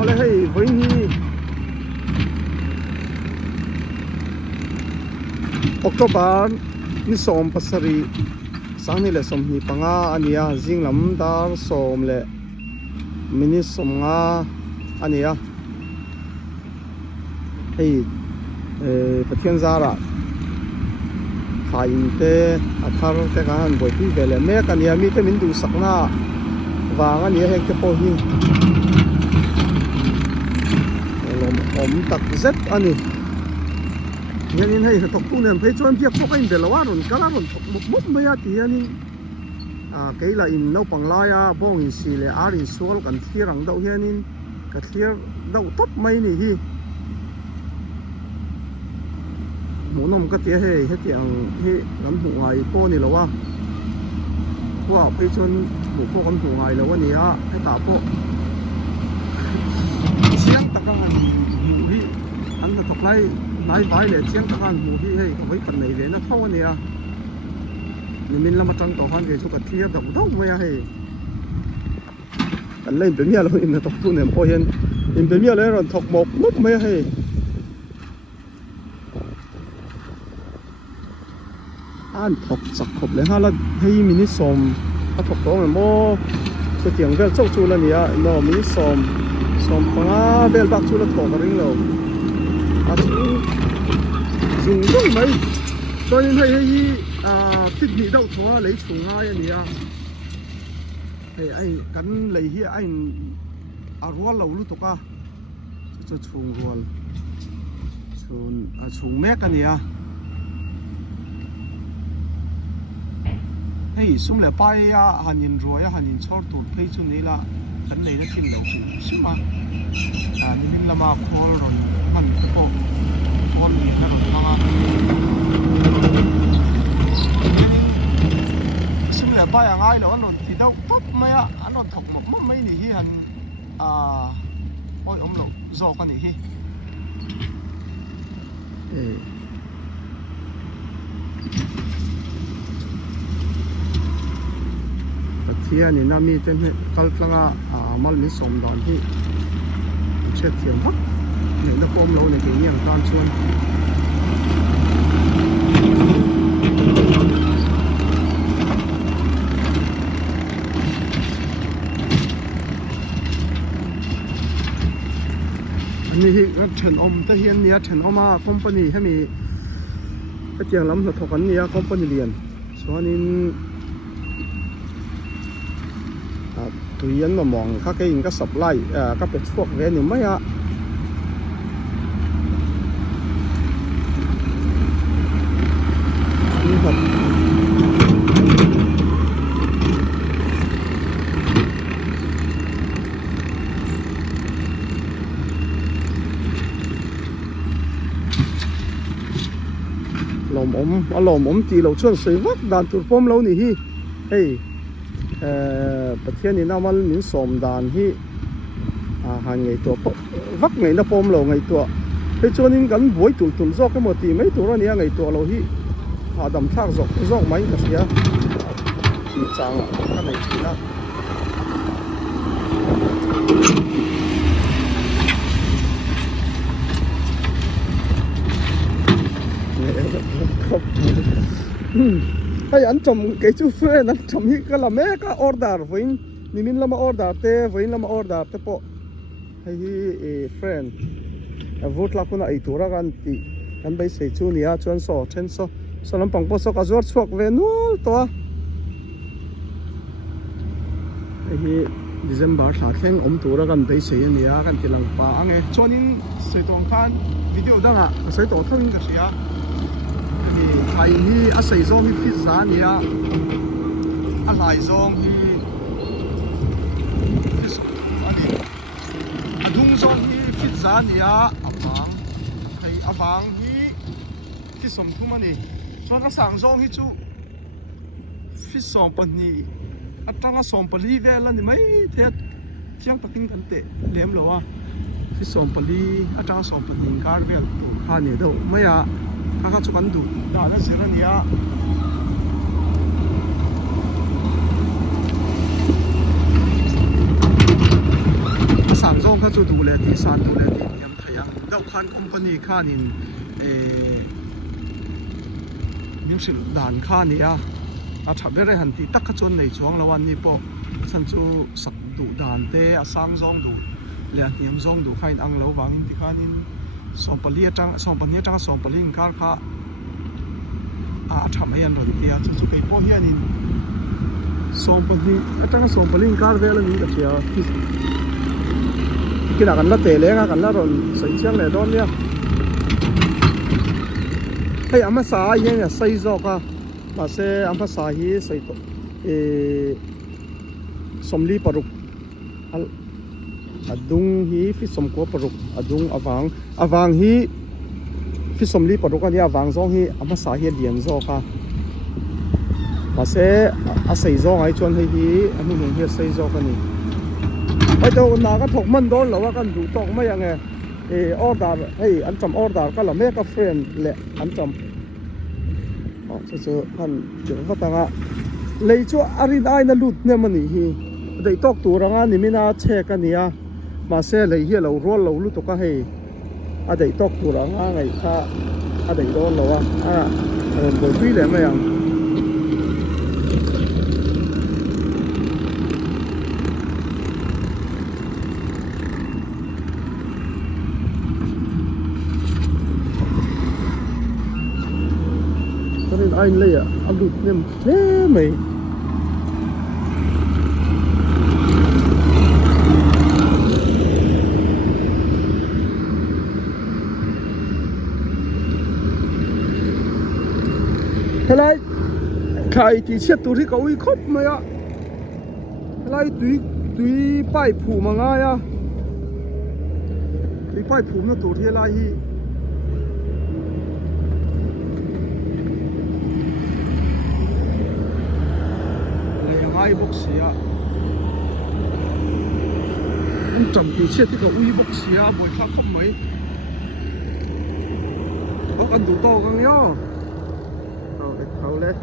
ole hei với hi October ni som pasari sang ni le som hi panga ania jinglam dar som le mini som nga ania hei pathian zara khai te athar te kan boi hi vele me kania mi te min du sakna wang ania hek te po hi om tak zet ani nhân in hay thọc tu nên thấy cho em việc phúc anh để lâu rồi cả rồi một mốt mấy thì anh cái là in nấu bằng lai bông in xì lệ in số cần thi rằng đâu hiện in cái thi đâu tốt mấy này hi muốn nông cái tiếng hay hết tiếng hi lắm hụt ngoài po này lâu qua bây giờ một po con hụt ngoài lâu này cái tả po sáng tất cả hụt hi anh là thọc lai nãy vài lệ chiang các anh mua hi hay với phần này về nó thâu này mình làm trăng tàu han về cho cái kia đồng đâu mới hay anh lên bên nhà rồi in tập tu niệm po hiền in bên nhà rồi thọc một lúc mới hay anh thọc sặc khopเลยha là hay mình xôm thọc đó mà mo số tiền về châu chu là nia nó mình xôm panga bel bạc chu là thọc cái ring lâu dùng rất mấy cho nên hay thích bị đậu thua lấy chuồng ai vậy thì anh cắn lấy hi anh ruột lâu lúc đó cho chuồng ruột chuồng mét cái này hey sum le pai han in roya han in chor tu phei chu ni la kan lấy nó kim lâu suma nim lama khol ron han ko con thì nó rồi nó xin là bay ngay rồi nó thì đâu tóc mấy nó thọc một mấy này hi hành ôi ông lộ do con này hi thì anh nam mi tên cái lăng mal mi som đòn hi chết thiệt mất những nó ôm lâu này thì nhiều toàn xuân anh hi rất chân om tới hiện nia chân om company hay mi cái tiếng lắm là thuộc anh nia company liền số anh tùy anh mà mong các cái các supply các cái thuốc về nhiều mấy lồng ống tì lầu chuan sấy vắt đàn tụt phom lâu nỉ hi hey bát thiên ni nào mà mình xóm đàn hi hàng ngày tua vắt ngày nó phom lâu ngày tua cái cho nên gắn vội tụt do cái một tí mấy tụi nó nia ngày tua lâu hi đầm thác dọc mấy cái gì thì chẳng cái này chỉ là hay anh chồng cái chú friend anh chồng hi cái làm mấy cái order với mình làm order te với làm order te po hay friend vote la kuna ai tura gan ti kan bai sei chu nia chuan so chen so lam pang po so ka zor chuak ve nul to hi December thla thleng tura kan bai sei ania kan tilang pa ange chuanin sei tong khan video danga sei to thawin ka sia hay hi a sei zong hi fit za nia a lai zong hi a dung zong hi fit za nia avang hi ki som thum ani chuan a sang zong hi chu fit som pani atanga som pali vel ani mai the chiang takin kan te lem lo fit som pali atanga som pani kar vel kha ne do maya kakak cukan tu, dah ada siran dia. Sang zong kha chu du le ti san du le ti yam thayang dau khan company khan in sil dan kha ni a thabere han ti tak kha chon nei chuang lawan ni po san chu sak du dan te a sang zong du le hiam zong du khain ang lo wangin ti khanin sompali atang sompali kar kha a tham hian ron tia chu pe po hianin sompali kar vel ni ka chia kina kan la te lenga kan la ron sai chiang le don nia hey ama sa yang ya sai zo ka ma se ama sa hi sai to somli paruk al adung hi fi som ko paruk adung awang hi fi somli paruk ani awang zong hi ama sa hi lian zo ka ma se a sai zo ai chon hi anu nung hi sai zo ka ni ai to na ka thok man don lo kan du tok ma yang order hey an cham order ka la make a friend le an cham chu han chung fa tanga lei chu arin ai na lut ne mani hi dei tok tu ranga ni mina che ka nia ma se lei hi lo rol lo lu to ka hei a dei tok tu ranga ngai kha a dei don lo a boi pi le ma yang nên anh lấy ăn đụt nem thế mày thế này khai thì xét tụi thì cậu ý khóc mày ạ thế này tùy bài phủ mà ngay à tùy bài phủ nó tụi thì lại ai bốc xì à anh chồng thì chết thì có uy bốc xì à buổi khác không mấy có ăn đủ to không nhá rồi